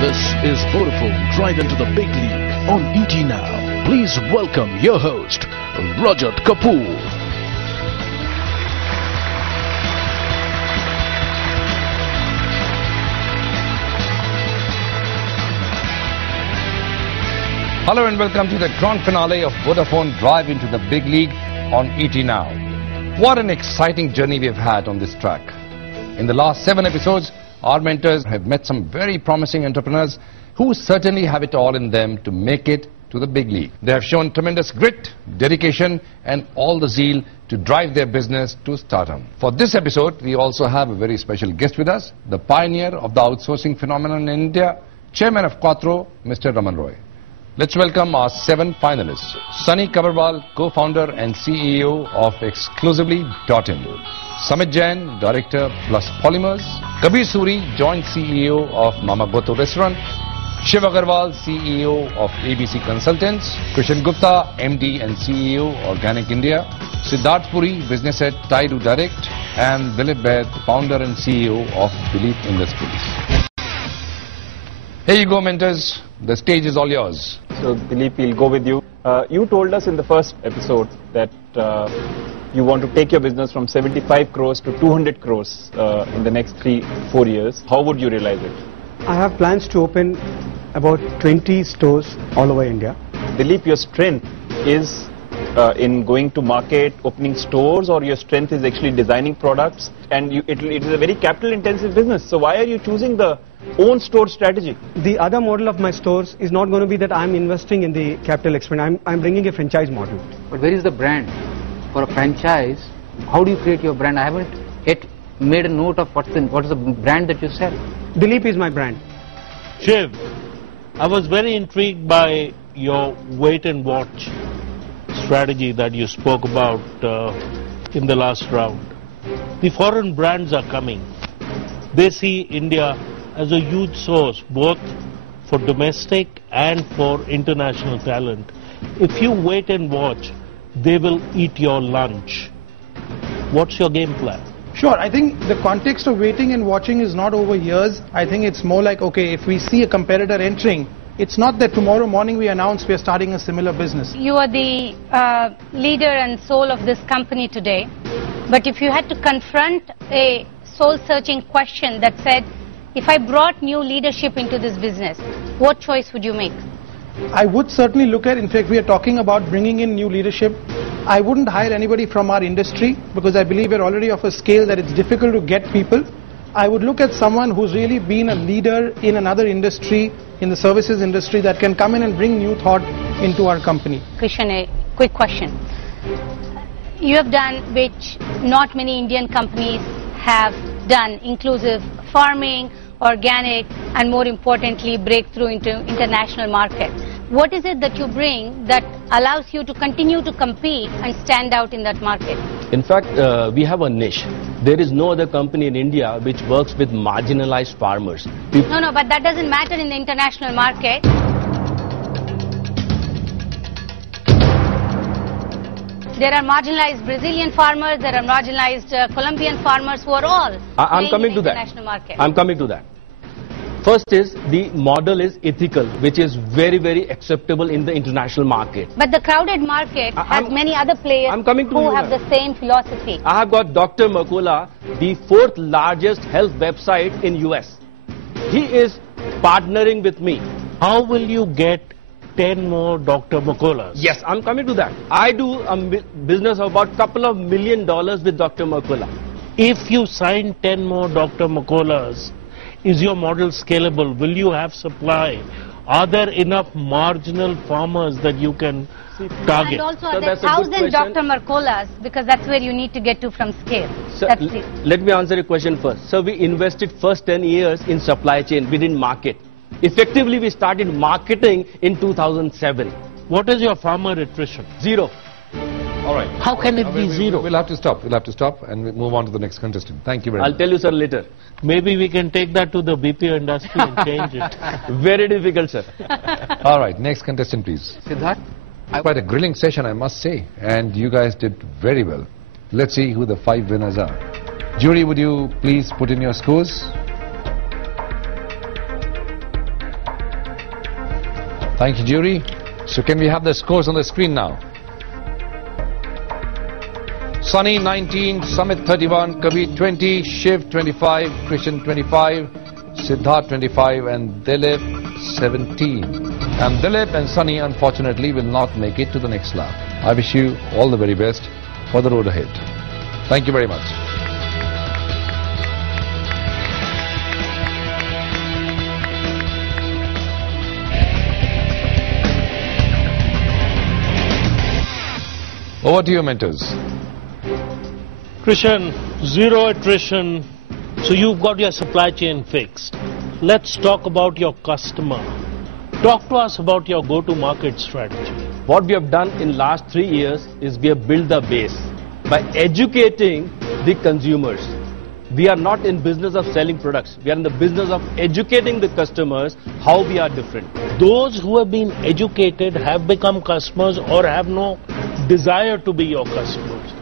This is Vodafone Drive into the Big League on ET Now. Please welcome your host, Rajat Kapoor. Hello and welcome to the grand finale of Vodafone Drive into the Big League on ET Now. What an exciting journey we've had on this track. In the last 7 episodes, our mentors have met some very promising entrepreneurs who certainly have it all in them to make it to the big league. They have shown tremendous grit, dedication and all the zeal to drive their business to stardom. For this episode, we also have a very special guest with us, the pioneer of the outsourcing phenomenon in India, Chairman of Quattro, Mr. Raman Roy. Let's welcome our 7 finalists. Sunny Kabarwal, co-founder and CEO of Exclusively.in. Samit Jain, Director Plus Polymers. Kabir Suri, Joint CEO of Mama Goto Restaurant. Shiv Agarwal, CEO of ABC Consultants. Krishan Guptaa, MD and CEO, Organic India. Siddharth Puri, Business Head, Taidu Direct. And Dilip Baid, Founder and CEO of Belief Industries. Here you go, mentors. The stage is all yours. So, Dilip, we'll go with you. You told us in the first episode that you want to take your business from 75 crores to 200 crores in the next 3-4 years. How would you realize it? I have plans to open about 20 stores all over India. Dilip, your strength is in going to market, opening stores, or your strength is actually designing products, and it is a very capital intensive business. So why are you choosing the own store strategy? The other model of my stores is not going to be that I'm investing in the capital expense. I'm bringing a franchise model. But where is the brand? For a franchise, how do you create your brand? I haven't yet made a note of what is the brand that you sell. Dilip is my brand. Shiv, I was very intrigued by your wait and watch strategy that you spoke about in the last round. The foreign brands are coming. They see India as a huge source both for domestic and for international talent. If you wait and watch, they will eat your lunch. What's your game plan? Sure, I think the context of waiting and watching is not over years. I think it's more like, okay, if we see a competitor entering, it's not that tomorrow morning we announce we are starting a similar business. You are the leader and soul of this company today. But if you had to confront a soul-searching question that said, if I brought new leadership into this business, what choice would you make? I would certainly look at, in fact, we are talking about bringing in new leadership. I wouldn't hire anybody from our industry because I believe we're already of a scale that it's difficult to get people. I would look at someone who's really been a leader in another industry, in the services industry, that can come in and bring new thought into our company. Krishan, a quick question. You have done which not many Indian companies have done, inclusive farming, organic, and more importantly, breakthrough into international market. What is it that you bring that allows you to continue to compete and stand out in that market? In fact, we have a niche. There is no other company in India which works with marginalized farmers. No, but that doesn't matter in the international market. There are marginalized Brazilian farmers, there are marginalized Colombian farmers who are all I'm coming to that. International market. I'm coming to that. First is the model is ethical, which is very, very acceptable in the international market. But the crowded market has many other players who have the same philosophy. I have got Dr. Mercola, the 4th largest health website in US. He is partnering with me. How will you get 10 more Dr. Mercolas? Yes, I'm coming to that. I do a business of about $2 million with Dr. Mercola. If you sign 10 more Dr. Mercolas, is your model scalable? Will you have supply? Are there enough marginal farmers that you can target? And also, are there 1,000 Dr. Mercolas? Because that's where you need to get to from scale. So, let me answer your question first. So we invested first 10 years in supply chain. We didn't market. Effectively, we started marketing in 2007. What is your farmer attrition? 0. All right. How can it be 0? We'll have to stop. We'll have to stop and we move on to the next contestant. Thank you very much. I'll tell you, sir, later. Maybe we can take that to the BPO industry and change it. Very difficult, sir. All right. Next contestant, please. Siddharth? Quite a grilling session, I must say. And you guys did very well. Let's see who the 5 winners are. Jury, would you please put in your scores? Thank you, jury. So can we have the scores on the screen now? Sunny 19, Samit 31, Kabir 20, Shiv 25, Krishan 25, Siddharth 25 and Dilip 17. And Dilip and Sunny unfortunately will not make it to the next lap. I wish you all the very best for the road ahead. Thank you very much. Over to you, mentors. Krishan, zero attrition, so you've got your supply chain fixed. Let's talk about your customer. Talk to us about your go-to-market strategy. What we have done in last 3 years is we have built the base by educating the consumers. We are not in business of selling products. We are in the business of educating the customers how we are different. Those who have been educated have become customers or have no desire to be your customers.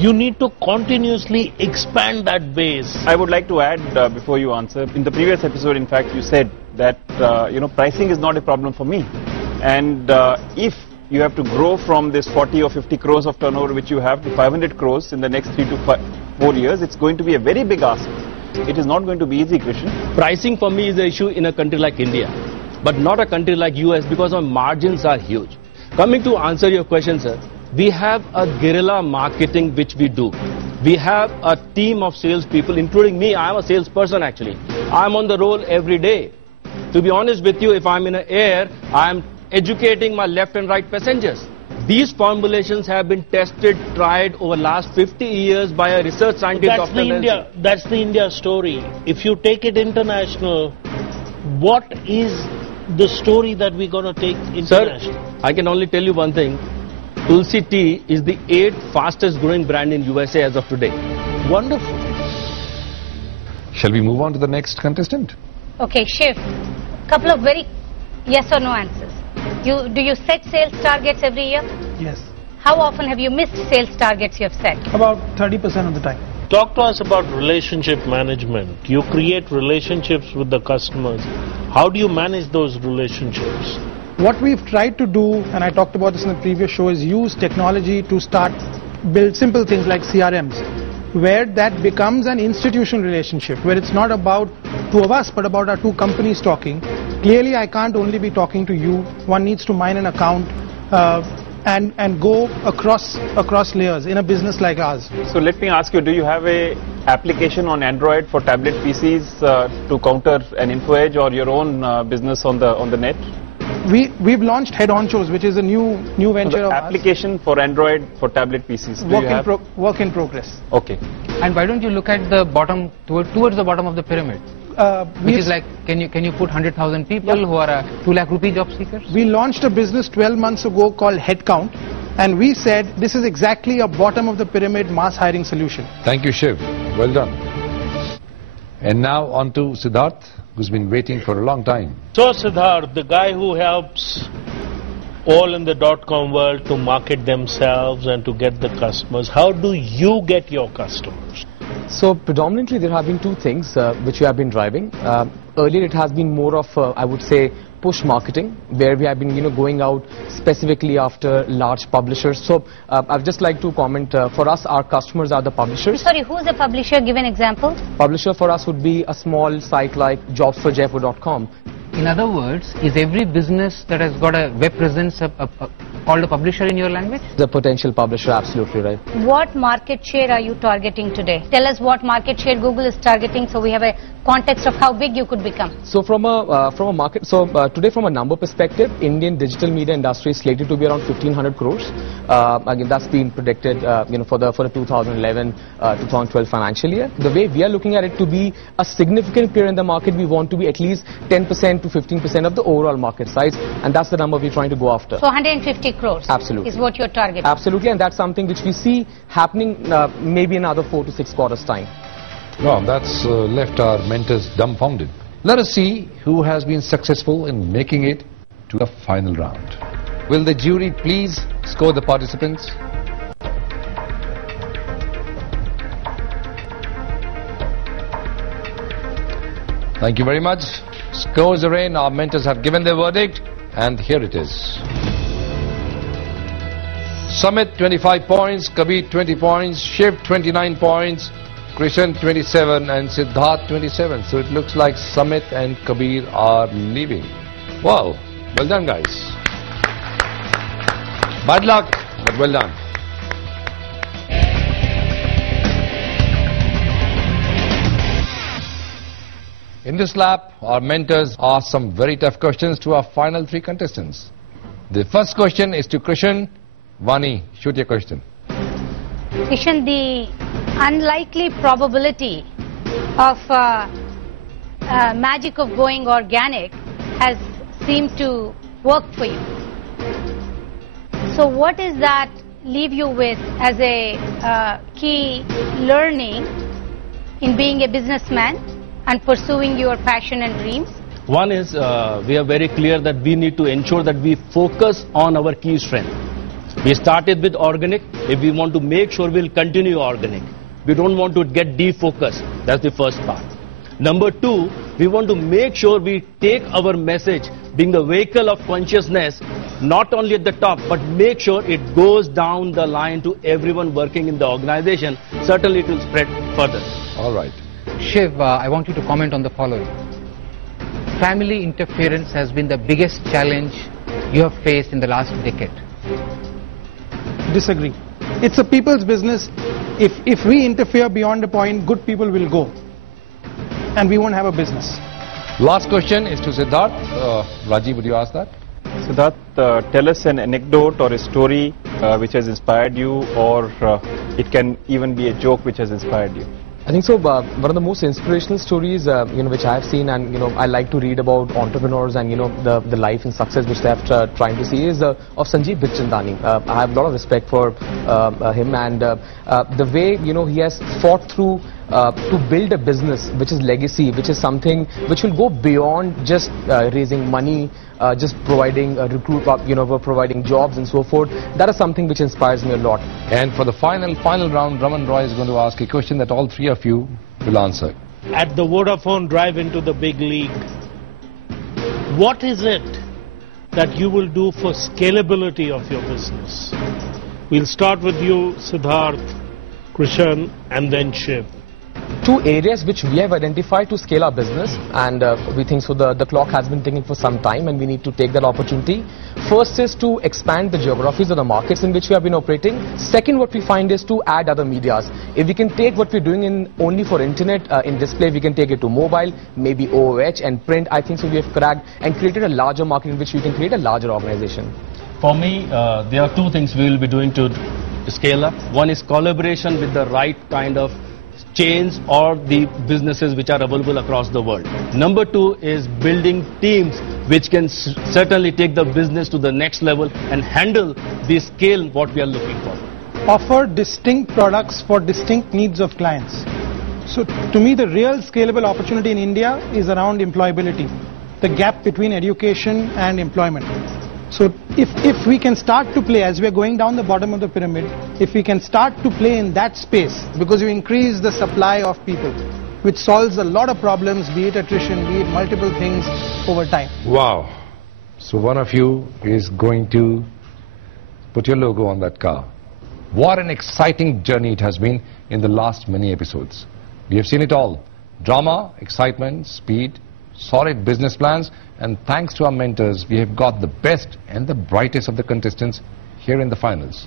You need to continuously expand that base. I would like to add before you answer. In the previous episode, in fact, you said that pricing is not a problem for me. And if you have to grow from this 40 or 50 crores of turnover which you have to 500 crores in the next 3 to 4 years, it's going to be a very big ask. It is not going to be easy, Krishan. Pricing for me is the issue in a country like India, but not a country like US because our margins are huge. Coming to answer your question, sir, we have a guerrilla marketing which we do. We have a team of salespeople, including me. I am a salesperson actually. I am on the road every day. To be honest with you, if I am in the air, I am educating my left and right passengers. These formulations have been tested, tried over last 50 years by a research scientist. That's the India story. If you take it international, what is the story that we're going to take international? Sir, I can only tell you one thing. Tulsi Tea is the 8th fastest growing brand in USA as of today. Wonderful. Shall we move on to the next contestant? Okay, Shiv, couple of very yes or no answers. Do you set sales targets every year? Yes. How often have you missed sales targets you have set? About 30% of the time. Talk to us about relationship management. You create relationships with the customers. How do you manage those relationships? What we've tried to do, and I talked about this in the previous show, is use technology to build simple things like CRMs, where that becomes an institutional relationship, where it's not about two of us, but about our two companies talking. Clearly, I can't only be talking to you. One needs to mine an account and go across layers in a business like ours. So let me ask you, do you have a application on Android for tablet PCs to counter an info edge or your own business on the net? We've launched Head Honchos, which is a new venture of application for Android for tablet PCs. Work in progress. Okay. And why don't you look at the bottom, towards the bottom of the pyramid? Which is like, can you put 100,000 people who are 2 lakh rupee job seekers? We launched a business 12 months ago called Headcount, and we said this is exactly a bottom of the pyramid mass hiring solution. Thank you, Shiv. Well done. And now on to Siddharth, who's been waiting for a long time. So Siddharth, the guy who helps all in the .com world to market themselves and to get the customers, how do you get your customers? So predominantly there have been two things which we have been driving. Earlier it has been more of, I would say, push marketing, where we have been going out specifically after large publishers. So I'd just like to comment, for us our customers are the publishers. Sorry, who's a publisher? Give an example. Publisher for us would be a small site like jobsforjaipur.com. In other words, is every business that has got a web presence called a publisher in your language? The potential publisher, absolutely right. What market share are you targeting today? Tell us what market share Google is targeting so we have a context of how big you could become. So from a market, today from a number perspective, Indian digital media industry is slated to be around 1,500 crores. Again, that's been predicted, for the 2011-2012 financial year. The way we are looking at it to be a significant player in the market, we want to be at least 10% to 15% of the overall market size, and that's the number we're trying to go after. So 150 crores absolutely is what you're targeting. Absolutely, and that's something which we see happening maybe in another 4 to 6 quarters time. Well, that's left our mentors dumbfounded. Let us see who has been successful in making it to the final round. Will the jury please score the participants? Thank you very much. Scores are in. Our mentors have given their verdict. And here it is. Sumit 25 points, Kabir 20 points, Shiv 29 points, Krishan 27 and Siddharth 27. So it looks like Sumit and Kabir are leaving. Wow, well done guys. Bad luck, but well done. In this lap, our mentors asked some very tough questions to our final 3 contestants. The first question is to Krishan. Vani, shoot your question. Krishan, the unlikely probability of magic of going organic has seemed to work for you. So what does that leave you with as a key learning in being a businessman and pursuing your passion and dreams? One is we are very clear that we need to ensure that we focus on our key strength. We started with organic. If we want to make sure we'll continue organic, we don't want to get defocused. That's the first part. Number 2, we want to make sure we take our message, being the vehicle of consciousness, not only at the top, but make sure it goes down the line to everyone working in the organization. Certainly it will spread further. All right. Shiv, I want you to comment on the following. Family interference has been the biggest challenge you have faced in the last decade. Disagree. It's a people's business. If we interfere beyond a point, good people will go. And we won't have a business. Last question is to Siddharth. Rajiv, would you ask that? Siddharth, tell us an anecdote or a story which has inspired you, or it can even be a joke which has inspired you. I think so. One of the most inspirational stories, which I have seen, and I like to read about entrepreneurs and the life and success which they have trying to see, is of Sanjeev Bikhchandani. I have a lot of respect for him, and the way he has fought through to build a business which is legacy, which is something which will go beyond just raising money, just providing providing jobs and so forth. That is something which inspires me a lot. And for the final round, Raman Roy is going to ask a question that all 3 of you will answer. At the Vodafone drive into the big league, what is it that you will do for scalability of your business? We'll start with you, Siddharth, Krishan, and then Shiv. 2 areas which we have identified to scale our business, and we think so the clock has been ticking for some time and we need to take that opportunity. First is to expand the geographies of the markets in which we have been operating. Second, what we find is to add other medias. If we can take what we're doing only for internet, in display, we can take it to mobile, maybe OOH and print. I think so we have cracked and created a larger market in which we can create a larger organization. For me, there are 2 things we will be doing to scale up. One is collaboration with the right kind of chains or the businesses which are available across the world. Number 2 is building teams which can certainly take the business to the next level and handle the scale what we are looking for. Offer distinct products for distinct needs of clients. So to me, the real scalable opportunity in India is around employability, the gap between education and employment. So if we can start to play, as we are going down the bottom of the pyramid, if we can start to play in that space, because you increase the supply of people, which solves a lot of problems, be it attrition, be it multiple things over time. Wow. So one of you is going to put your logo on that car. What an exciting journey it has been in the last many episodes. We have seen it all. Drama, excitement, speed, solid business plans, and thanks to our mentors, we have got the best and the brightest of the contestants here in the finals.